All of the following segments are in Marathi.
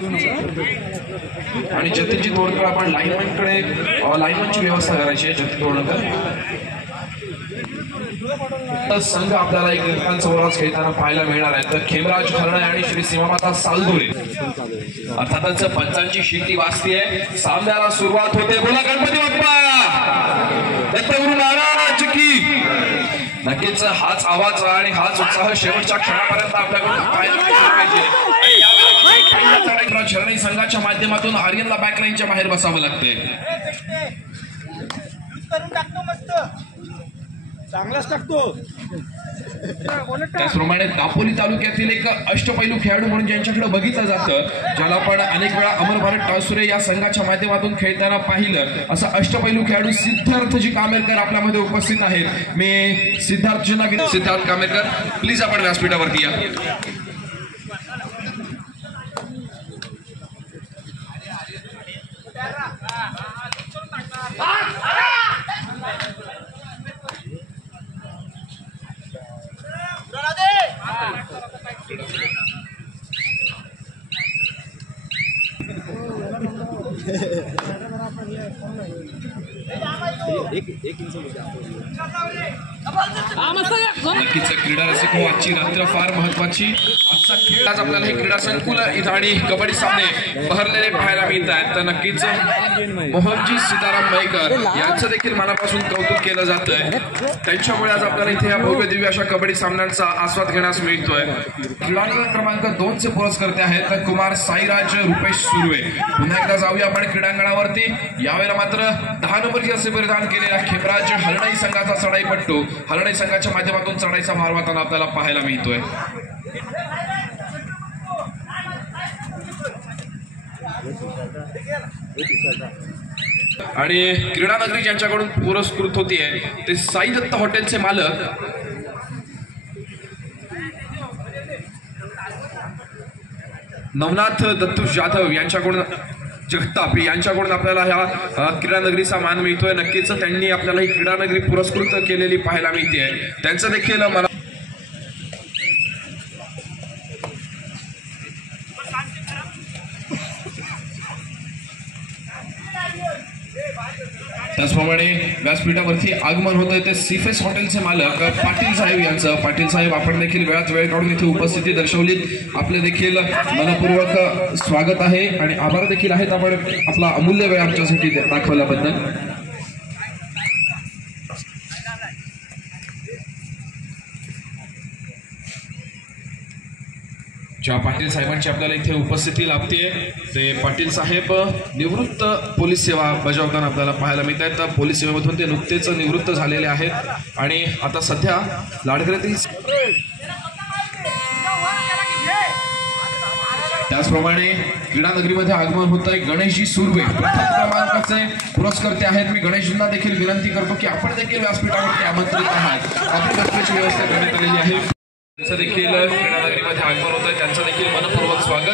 आणि जतीनजी तोडकर आपण लाईनमॅनकडे लाईनमॅनची व्यवस्था करायची आहे. जतीन तोडकर संघ आपल्याला एक समोरच खेळताना पाहायला मिळणार आहे. तर खेमराज हरणे आणि श्री सीमामाता सालदुरे अर्थातच पंचांची शिट्टी वाजतीये. सामन्याला सुरुवात होते. बोला गणपती बाप्पा दत्तगुरु महाराज की. नक्कीच हाच आवाज आणि हाच उत्साह शेवटच्या क्षणापर्यंत आपल्याकडून पाहायला पाहिजे. शरणी संघाच्या माध्यमातून आर्यनला बॅकलाईनच्या बाहेर बसावं लागते. चांगलाच टाकतो. त्याचप्रमाणे दापोली तालुक्यातील एक अष्टपैलू खेळाडू म्हणून ज्यांच्याकडे बघितलं जातं, ज्याला आपण अनेक वेळा अमर भारत टासुरे या संघाच्या माध्यमातून खेळताना पाहिलं, असं अष्टपैलू खेळाडू सिद्धार्थजी कामेरकर आपल्यामध्ये उपस्थित आहेत. मी सिद्धार्थजींना सिद्धार्थ कामेरकर प्लीज आपण व्यासपीठावरती या. नक्कीच क्रीडा रसिक हो, आजची रात्र फार महत्वाची. आजचा खेळ आज आपल्याला हे क्रीडा संकुल इथं आणि कबड्डी सामने बहरलेले पाहायला मिळत आहेत. तर नक्कीच मोहनजी सीताराम मयेकर यांचं देखील मनापासून कौतुक केलं जातंय. त्यांच्यामुळे आज आपल्याला इथे या भव्य दिव्य अशा कबड्डी सामन्यांचा आस्वाद घेण्यास मिळतोय. क्रीडांगण क्रमांक 2 चे पुरस्कर्ते आहेत कुमार साईराज रुपेश सुर्वे. पुन्हा एकदा जाऊया आपण क्रीडांगणावरती. यावेळेला मात्र 10 नंबरची असे परिधान केलेला खेमराज हरणाई संघाचा चढाईपट्टू हरणाई संघाच्या माध्यमातून चढाईचा भार वाहताना आपल्याला पाहायला मिळतोय. आणि क्रीडा नगरी ज्यांच्याकडून पुरस्कृत होतीये ते साई दत्त हॉटेलचे मालक नवनाथ दत्तू जाधव यांच्याकडून जगताप यांच्याकडून आपल्याला ह्या क्रीडा नगरीचा मान मिळतोय. नक्कीच त्यांनी आपल्याला ही क्रीडा नगरी पुरस्कृत केलेली पाहायला मिळते. त्यांचं देखील मला त्याचप्रमाणे व्यासपीठावरती आगमन होत आहे ते सीफेस हॉटेलचे मालक पाटील साहेब यांचं. पाटील साहेब आपण देखील वेळात वेळ काढून इथे उपस्थिती दर्शवलीत. आपले देखील मनपूर्वक स्वागत आहे आणि आभार देखील आहेत आपण आपला अमूल्य वेळ आमच्यासाठी दाखवल्याबद्दल. ज्या पाटील साहेबांची आपल्याला इथे उपस्थिती लाभते ते पाटील साहेब निवृत्त पोलीस सेवा बजावताना आपल्याला पाहायला मिळत आहेत. पोलीस सेवेमधून ते नुकतेच निवृत्त झालेले आहेत आणि आता सध्या लाडकऱ्यातील. त्याचप्रमाणे क्रीडा नगरीमध्ये आगमन होत आहे गणेशजी सुर्वे प्रथम क्रमांकाचे पुरस्कर्ते आहेत. मी गणेशजींना देखील विनंती करतो की आपण देखील व्यासपीठावरती आमंत्रित आहात. आपली बसण्याची व्यवस्था करण्यात आलेली आहे. त्यांचं देखील क्रीडा नगरीमध्ये आगमन होत आहे. त्यांचं देखील मनपूर्वक स्वागत.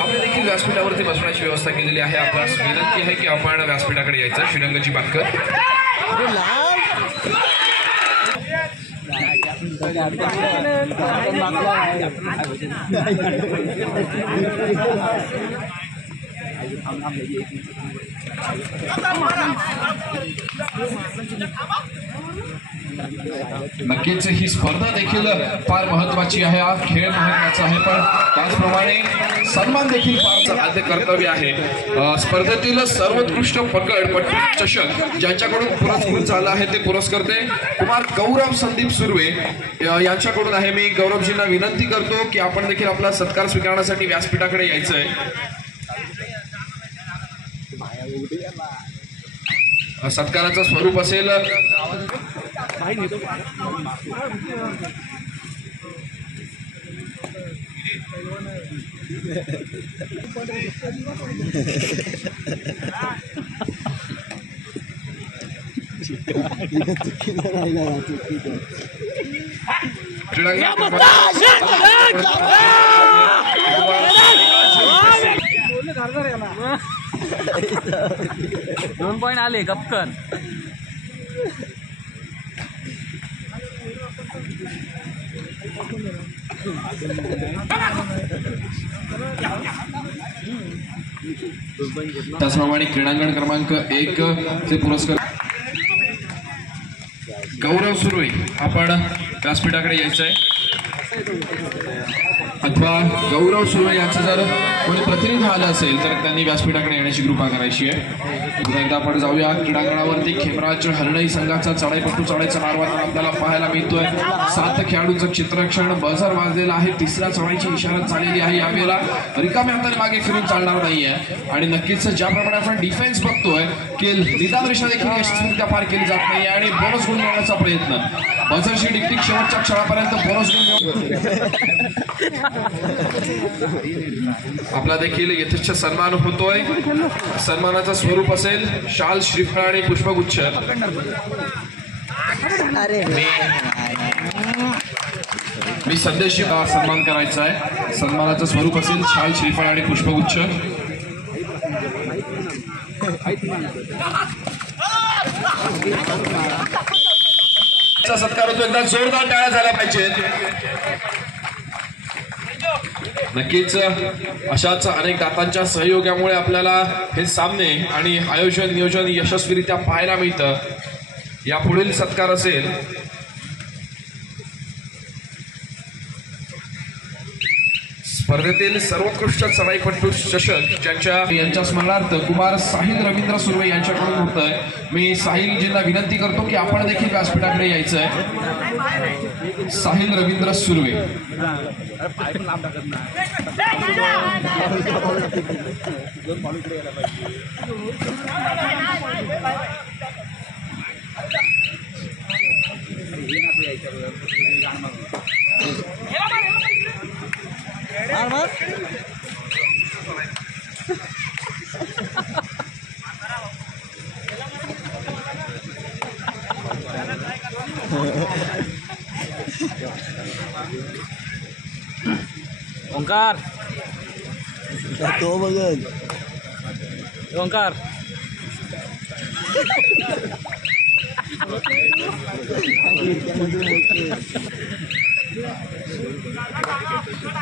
आपल्या देखील व्यासपीठावरती बसण्याची व्यवस्था केलेली आहे. आपल्यास विनंती आहे की आपण व्यासपीठाकडे यायचं. श्रीरंगजी बातकर नक्कीच ही स्पर्धा देखील फार महत्वाची आहे. हा खेळ महत्वाचा आहे पण त्याचप्रमाणे सन्मान देखील फार आद्य कर्तव्य आहे. स्पर्धेतील सर्वोत्कृष्ट पकड चषक ज्यांच्याकडून पुरस्कृत झाला आहे ते पुरस्कर्ते कुमार गौरव संदीप सुर्वे यांच्याकडून आहे. मी गौरवजींना विनंती करतो की आपण देखील आपला सत्कार स्वीकारण्यासाठी व्यासपीठाकडे यायचंय. सत्काराचं स्वरूप असेल दोन पॉइंट आले गपकर. त्याचप्रमाणे क्रीडांगण क्रमांक 1 चे पुरस्कार गौरव सुर्वे आपण व्यासपीठाकडे यायचं आहे अथवा गौरव सुर्वे यांचं जर कोणी प्रतिनिधी आलं असेल तर त्यांनी व्यासपीठाकडे येण्याची कृपा करायची आहे. पुन्हा एकदा आपण जाऊया क्रीडांगणावरती. खेमराज हरणई संघाचा चढाईपट्टू चढाईचा मार्गावर आपल्याला पाहायला मिळतोय. 7 खेळाडूंचं क्षेत्ररक्षण बझर वाजलेला आहे. तिसऱ्या चढाईची इशारा झालेली आहे. यावेळेला रिकाम्या हाताने मागे फिरून चालणार नाहीये आणि नक्कीच ज्याप्रमाणे आपण डिफेन्स बघतोय की निदान रेषा देखील यशस्वीरित्या पार केली जात नाहीये आणि बोनस गुण मिळवण्याचा प्रयत्न बझरशी डिक्टिक शेवटच्या क्षणापर्यंत बोनस गुण आपला देखील यथेच्छ सन्मान होतोय. सन्मानाचं स्वरूप असेल शाल, श्रीफळ आणि पुष्पगुच्छ. मी संदेशी सन्मान करायचा आहे. सन्मानाचं स्वरूप असेल शाल, श्रीफळ आणि पुष्पगुच्छ. सत्कार होतो. एकदा जोरदार टाळ्या झाल्या पाहिजेत. नक्कीच अशाच अनेक दातांच्या सहयोगामुळे आपल्याला हे सामने आणि आयोजन नियोजन यशस्वीरित्या पाहायला मिळतं. यापुढील सत्कार असेल स्पर्धेतील सर्वोत्कृष्ट चढाईपट्टू चषक यांच्या स्मरणार्थ कुमार साहिल रवींद्र सुर्वे यांच्याकडून होतंय. मी साहिलजींना विनंती करतो की आपण देखील व्यासपीठाकडे यायचं आहे. साहिल रवींद्र सुर्वे ओंकार तो बघल ओंकार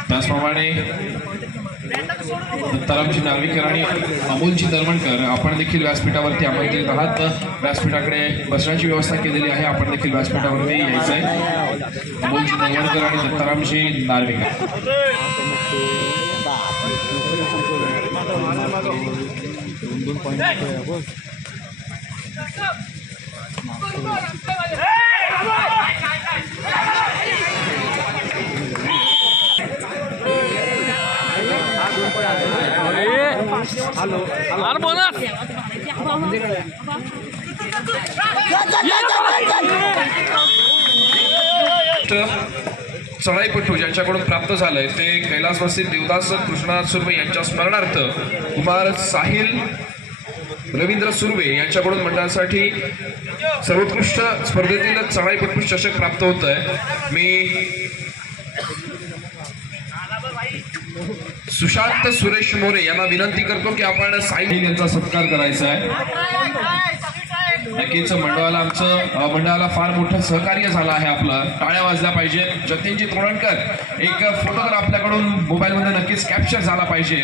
त्याचप्रमाणे दत्तारामजी नार्वेकर आणि अमोलजी दरवणकर आपण देखील व्यासपीठावरती आमंत्रित आहात. व्यासपीठाकडे बसण्याची व्यवस्था केलेली आहे. आपण देखील व्यासपीठावरती यायचं आहे. अमोलजी दरवणकर आणि दत्तारामजी नार्वेकर. चढाईपट्टू ज्यांच्याकडून प्राप्त झालंय ते कैलासवासी देवदास कृष्णनाथ सुर्वे यांच्या स्मरणार्थ कुमार साहिल रवींद्र सुर्वे यांच्याकडून मंडळासाठी सर्वोत्कृष्ट स्पर्धेतील चढाईपट्टू चषक प्राप्त होत आहे. मी सुशांत सुरेश मोरे यांना विनंती करतो की आपण साहिल यांचा सत्कार करायचा आहे. नक्कीच मंडळाला फार मोठं सहकार्य झालं आहे. आपलं टाळ्या वाजल्या पाहिजे. जतीनजी तोडणकर एक फोटो तर आपल्याकडून मोबाईलमध्ये नक्कीच कॅप्चर झाला पाहिजे.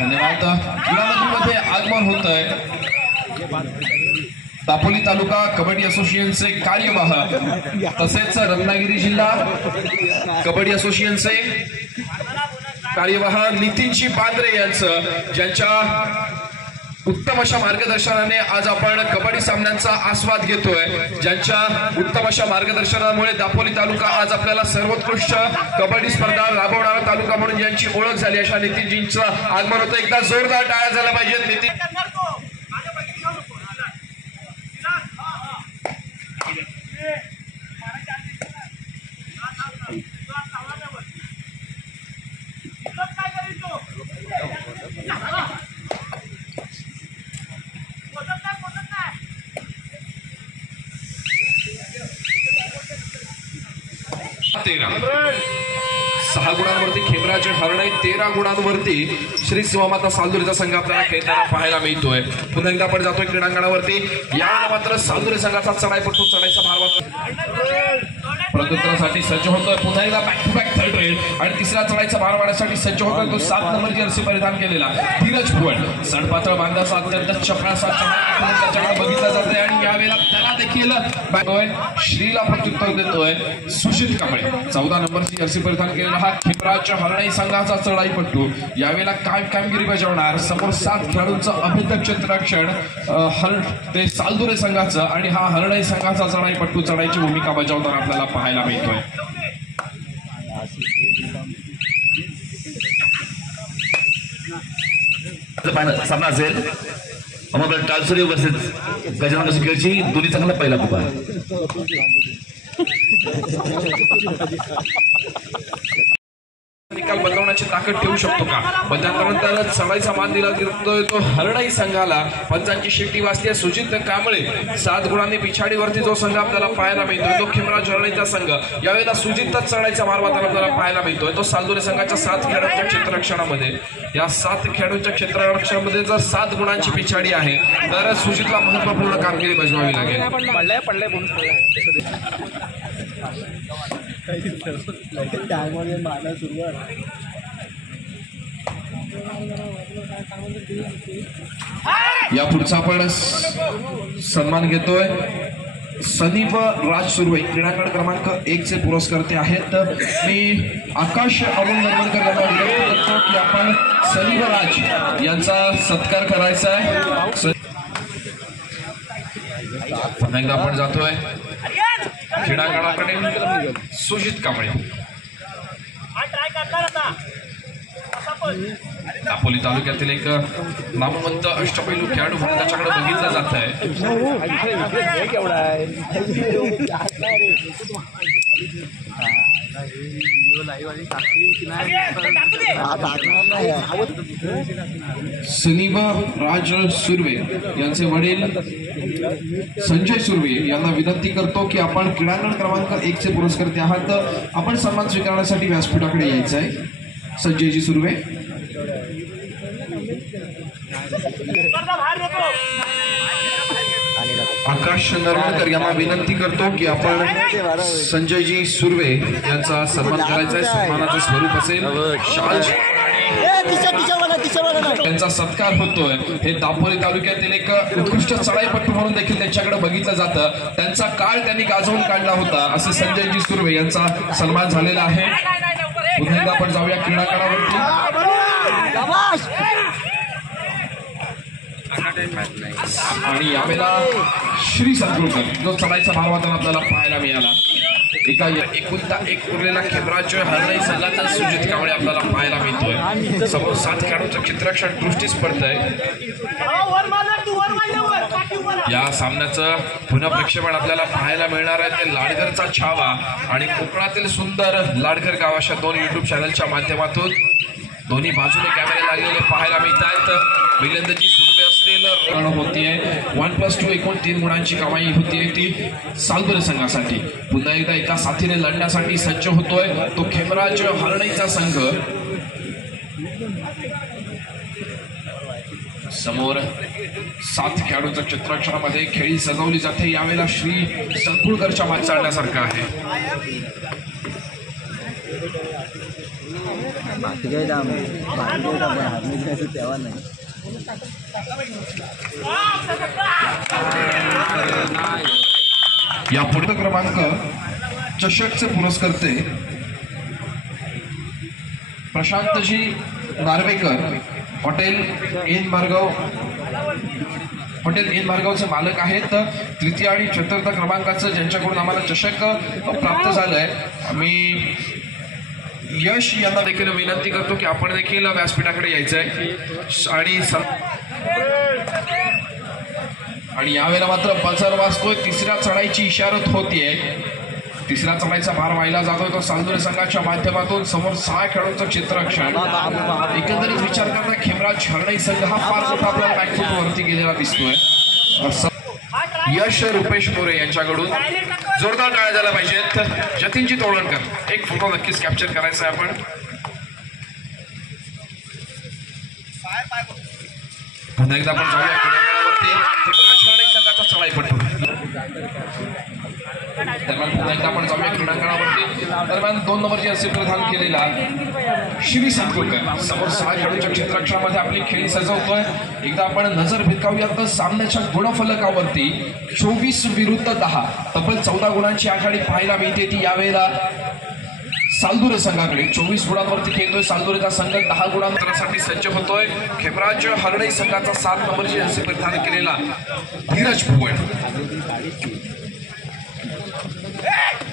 धन्यवाद. क्रीडानगरीमध्ये आगमन होत आहे. दापोली तालुका कबड्डी असोसिएशनचे कार्यवाह तसेच रत्नागिरी जिल्हा कबड्डी असोसिएशनचे कार्यवाह नितीनजी बांद्रे यांचं ज्यांच्या उत्तम अशा मार्गदर्शनाने आज आपण कबड्डी सामन्यांचा आस्वाद घेतोय. ज्यांच्या उत्तम अशा मार्गदर्शनामुळे दापोली तालुका आज आपल्याला सर्वोत्कृष्ट कबड्डी स्पर्धा राबवणारा तालुका म्हणून ज्यांची ओळख झाली अशा नितीनजींचं आगमन होतं. एकदा जोरदार टाळ्या झाल्या पाहिजेत. नितीन सहा गुणांवरती खेमराज हरणई, 13 गुणांवरती श्री शिवमाता सालुरीचा संघ आपल्याला खेळताना पाहायला मिळतोय. पुन्हा एकदा आपण जातोय क्रीडांगणावरती. यावेळेला मात्र सालुरी संघाचा चढाईपट्टू चढाईचा भार प्रत्युत्तरासाठी सज्ज होतोय. पुन्हा एकदा back to back third raid आणि तिसऱ्या चढाईचा भार मारण्यासाठी सज्ज होतोय तो 7 नंबर जर्सी परिधान केलेला धीरज भुवन. सडपातळ बांधाचा अत्यंत चपळासा त्याच्याकडे बघितला जातोय आणि यावेळेला त्याला देखील श्रीला प्रत्युत्तर देतोय सुशील कांबळे. 14 नंबरची जर्सी परिधान केलेला हा खेमराज हरणाई संघाचा चढाईपट्टू यावेळेला काय कामगिरी बजावणार. समोर 7 खेळाडूंचं अभेद्य क्षेत्ररक्षण ते सालदुरे संघाचं आणि हा हरणाई संघाचा चढाईपट्टू चढाईची भूमिका बजावताना आपल्याला पाहायला मिळतोय. सामना असेल अमोल टालसुरे वर्सेस गजानन शिखेरची दोन्ही चांगला पहिला पुकार. निकाल बदलवण्याची ताकद ठेवू शकतो का. पण त्यानंतर चढाईचा मान दिला जातोय तो हरणाई संघाला. पंचांची शिट्टी वाजते. सुजित कांबळे 7 गुणांनी पिछाडीवरती जो संघ आपल्याला पाहायला मिळतोय तो खेमराज हरणाईचा संघ. यावेळेला सुजितच चढाईचा मार वाहताना आपल्याला पाहायला मिळतोय तो सालदुरे संघाच्या 7 खेळाडूंच्या क्षेत्ररक्षणामध्ये. या 7 खेळाडूंच्या क्षेत्ररक्षणामध्ये जर 7 गुणांची पिछाडी आहे तर सुजितला महत्वपूर्ण कामगिरी बजावावी लागेल. या पुढचा आपण सन्मान घेतोय. सदीप राज सुर्वे क्रीडांगण क्रमांक 1 चे पुरस्कर्ते आहेत. मी आकाश अरुण नरवणकर यांना विनंती करतो की आपण सदीप राज यांचा सत्कार करायचा आहे. पुन्हा एकदा आपण जातोय क्रीडांगणाकडे. सुजित कांबळे दापोली तालुक्यातील एक नामवंत अष्टपैलू खेळाडू म्हणून त्याच्याकडे बघितलं जात आहे. सनीब राज सुर्वे यांचे वडील संजय सुर्वे यांना विनंती करतो की आपण क्रीडांगण क्रमांक 1 चे पुरस्कर्ते आहात. आपण सन्मान स्वीकारण्यासाठी व्यासपीठाकडे यायचं आहे. संजयजी सुर्वे आकाश नरवणकर यांना विनंती करतो की आपण संजयजी सुर्वे यांचा सन्मान करायचा आहे. सन्मानाचं स्वरूप असेल शाल त्यांचा सत्कार होतोय. हे दापोली तालुक्यातील एक उत्कृष्ट चढाईपट्टू म्हणून देखील त्यांच्याकडे बघितलं जातं. त्यांचा काळ त्यांनी गाजवून काढला होता असं संजयजी सुर्वे यांचा सन्मान झालेला आहे. पुन्हा एकदा आपण जाऊया क्रीडांगणावरती. आणि यावेळेला श्री सद्गुरुकर जो चढाईचा भार वाहताना आपल्याला पाहायला मिळाला. एकुलता एक उरलेला खेमराज हरणाई संघाचा सुजित कांबळे आपल्याला पाहायला मिळतोय. समोर 7 खेळाडूंचं क्षेत्ररक्षण दृष्टीस पडतंय. या सामन्याचं पुन्हा प्रक्षेपण आपल्याला पाहायला मिळणार आहे ते लाडघरचा छावा आणि कोकणातील सुंदर लाडघर गाव अशा 2 युट्यूब चॅनलच्या माध्यमातून दोन्ही बाजूने कॅमेरे लागलेले पाहायला मिळत आहेत. विलंदजी सुर्वे असतील होतीये 1+2 एकूण 3 गुणांची कमाई होतीये ती सालदुरे संघासाठी. पुन्हा एकदा एका साथीने लढण्यासाठी सज्ज होतोय तो खेमराज हरणाईचा संघ. समोर 7 खेळाडूंच्या क्षेत्ररक्षणामध्ये खेळी सजवली जाते. यावेळेला श्री संकुळकरच्या मागे चालण्यासारखं आहे. या पुढे क्रमांक चषकचे पुरस्कर्ते प्रशांतजी नार्वेकर हॉटेल एन भार्गवचे मालक आहेत. तृतीय आणि चतुर्थ क्रमांकाचं ज्यांच्याकडून आम्हाला चषक प्राप्त झालंय. मी यश यांना देखील विनंती करतो की आपण देखील व्यासपीठाकडे यायचंय. आणि यावेळेला मात्र बजर वाजतोय. तिसऱ्या चढाईची इशारत होतीये. तिसऱ्या चढाईचा भार वाहिला जातोय तो सालदुरे संघाच्या माध्यमातून. समोर 6 खेळाडूंचं क्षेत्ररक्षण. एकंदरीत विचार करता खेमराज हरणाई संघ हा फार मोठा आपल्याला बॅकफूट वरती गेलेला दिसतोय. यश रुपेश मोरे यांच्याकडून जोरदार टाळ्या झाल्या पाहिजेत. जतीनजी तोळणकर एक फोटो नक्कीच कॅप्चर करायचा आहे आपण. पुन्हा एकदा आपण जाऊया क्रीडांगणावरती. खेमराज हरणाई संघाचा चढाईपट्टू दरम्यान पुन्हा एकदा आपण जाऊया क्रीडांगणावरती. दरम्यान 2 नंबर जर्सी परिधान केलेला श्री संकुलकर समोर 6 खेळाडूंच्या क्षेत्ररक्षणामध्ये आपली खेळी सजवतोय. एकदा आपण नजर भिरकावूया तर सामन्याच्या गुणफलकावरती 24-10 तब्बल 14 गुणांची आघाडी पाहायला मिळते. ती यावेळेला सालदुरे संघाकडे 24 गुणांवरती खेळतोय. सालदुरेचा संघ 10 गुणांसाठी सज्ज होतोय. खेमराज हरणे संघाचा 7 नंबरची जर्सी परिधान केलेला धीरज भुवन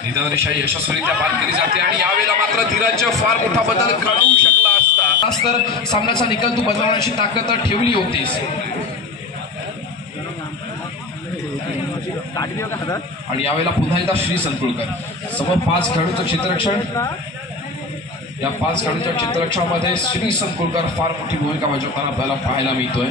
निदान रेषा यशस्वीरित्या बाद केली जाते आणि यावेळेला मात्र धीरज फार मोठा बदल घडवू शकला असता तर सामन्याचा निकाल तू बदलवण्याची ताकद ठेवली होतीस. आणि यावेळेला पुन्हा एकदा श्री संकुलकर समोर 5 खेळाडूंचं क्षेत्ररक्षण. या 5 खेळाडूंच्या क्षेत्ररक्षणामध्ये श्री संकुलकर फार मोठी भूमिका बजावताना आपल्याला पाहायला मिळतोय.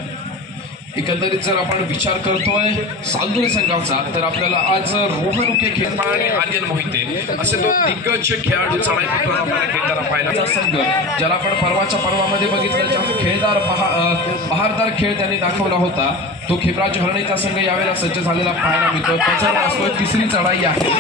एकंदरीत जर आपण विचार करतोय सालदुरे संघाचा तर आपल्याला आज रोहन उके खेळपा आणि आर्यन मोहिते असे 2 दिग्गज खेळाडू चढाईपटून आपल्याला खेळताना पाहिला. संघ ज्याला आपण परवाच्या पर्वामध्ये बघितलं ज्या खेळदार बहारदार खेळ त्यांनी दाखवला होता तो खेमराज हरणेचा संघ यावेळेला सज्ज झालेला पाहायला मिळतो. त्याच्यावर असतो 3री चढाई आहे.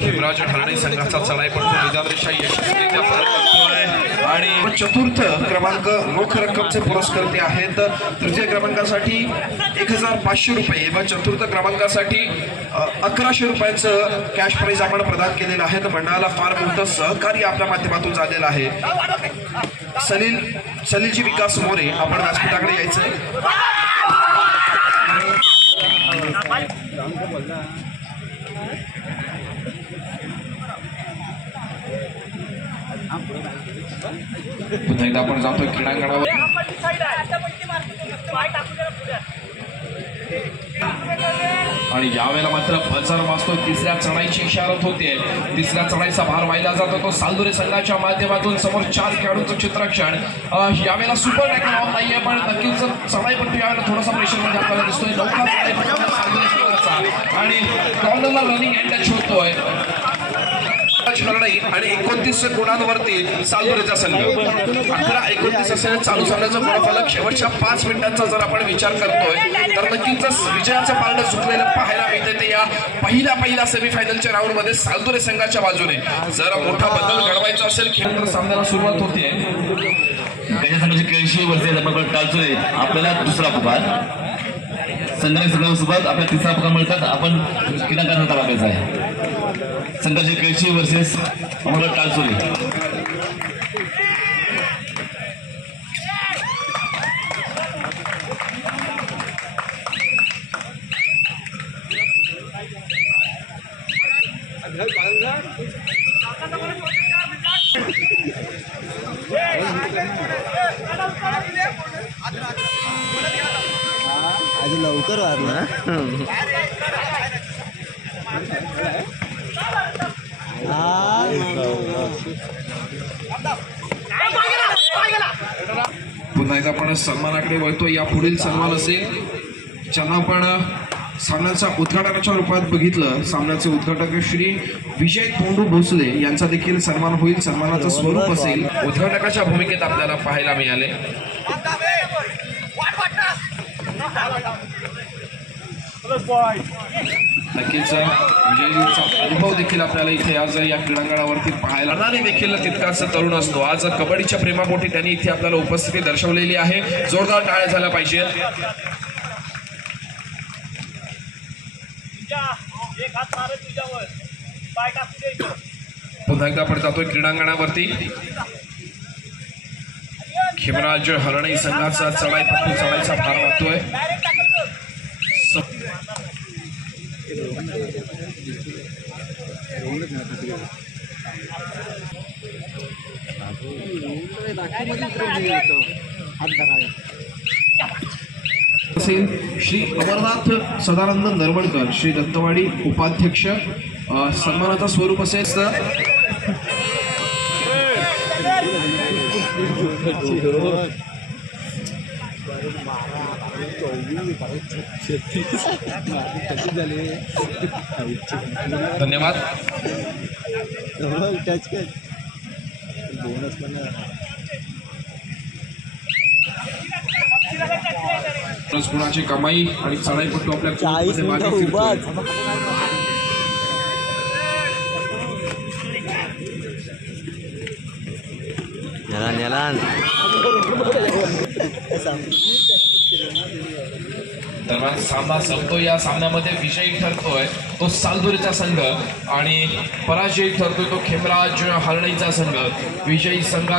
खेमराज हरणे संघाचा चढाईपटू निदान रेषा यशस्वीरित्या पार करतोय आणि 4th क्रमांक रोख रक्कमचे पुरस्कर्ते आहेत. 3य क्रमांकासाठी 1500 रुपये व 4th क्रमांकासाठी 1100 रुपयांचं कॅश प्राइज आपण प्रदान केलेलं आहे. मंडळाला फार मोठं सहकार्य आपल्या माध्यमातून झालेलं आहे. सलीलजी विकास मोरे आपण व्यासपीठाकडे यायचंय. पुन्हा एकदा आपण जातोय क्रीडांगणावर आणि यावेळेला मात्र बजर वाजतो. 3ऱ्या चढाईची इशारत होते. 3ऱ्या चढाईचा भार वाहिला जातो तो सालदुरे संघाच्या माध्यमातून. समोर 4 खेळाडूंचं क्षेत्ररक्षण. यावेळेला सुपर टॅकल ऑफ नाहीये पण नक्कीच चढाईपट्टू यावेळेला थोडासा प्रेशर मध्ये आपल्याला दिसतोय. 9 चढाईपट्टू सालदुरे संघाचा आणि कॉर्नरला रनिंग एंड टच होतोय आणि 29 गुणांवरती सालदुरेचा संघ. 11-29 असेल चालू सामन्याचा गुणफलक. शेवटच्या 5 मिनिटांचा जर आपण विचार करतोय तर नक्कीच विजयाचं पारडं सुटलेलं पाहायला मिळते. ते या पहिल्या सेमीफायनलच्या राऊंड मध्ये सालदुरे संघाच्या बाजूने जर मोठा बदल घडवायचा असेल खेळ तर सामन्याला सुरुवात होते. गजा संघाची 81 वर्षे टाळचुरे आपल्याला 2रा पुकार. संघाने संघासोबत आपल्या 3रा पुकार मिळतात. आपण क्रीडांगणात टाकायचा आहे. संघाची 81 वर्सेस अमोल टाळचुरे. आज लवकर वाजला. पुन्हा एकदा आपण सन्मानाकडे वळतो. या पुढील सन्मान असेल ज्यांना आपण सामन्याच्या उद्घाटनाच्या रूपात बघितलं. सामन्याचे उद्घाटक श्री विजय तोंडू भोसले यांचा देखील सन्मान होईल. सन्मानाचं स्वरूप असेल उद्घाटकाच्या भूमिकेत आपल्याला पाहायला मिळाले. नक्कीच विजयजींचा अनुभव देखील आपल्याला इथे आज या क्रीडांगणावरती पाहायला. अनाने देखील तितकाच तरुण असतो. आज कबड्डीच्या प्रेमापोटी त्यांनी इथे आपल्याला उपस्थिती दर्शवलेली आहे. जोरदार टाळ्या झाल्या पाहिजे. पुन्हा एकदा आपण जातोय क्रीडांगणावरती. खेमराज हरणे संघाचा चढाईचा भार वाहतोय. श्री अमरनाथ सदानंद नरवणकर श्री दत्तवाडी उपाध्यक्ष. सन्मानाचा स्वरूप असेल धन्यवाद. कुणाची कमाई आणि चढाईपट्टू आपल्या 40 कोर्टमध्ये मागे मिनिटं फिरतोय. उभाच. नेलान दरम्यान सामना संपतो. या सामन्यामध्ये विजयी ठरतोय तो सालदुरीचा संघ आणि पराजयी ठरतोय तो खेमराज हरणईचा संघ. विजयी संघ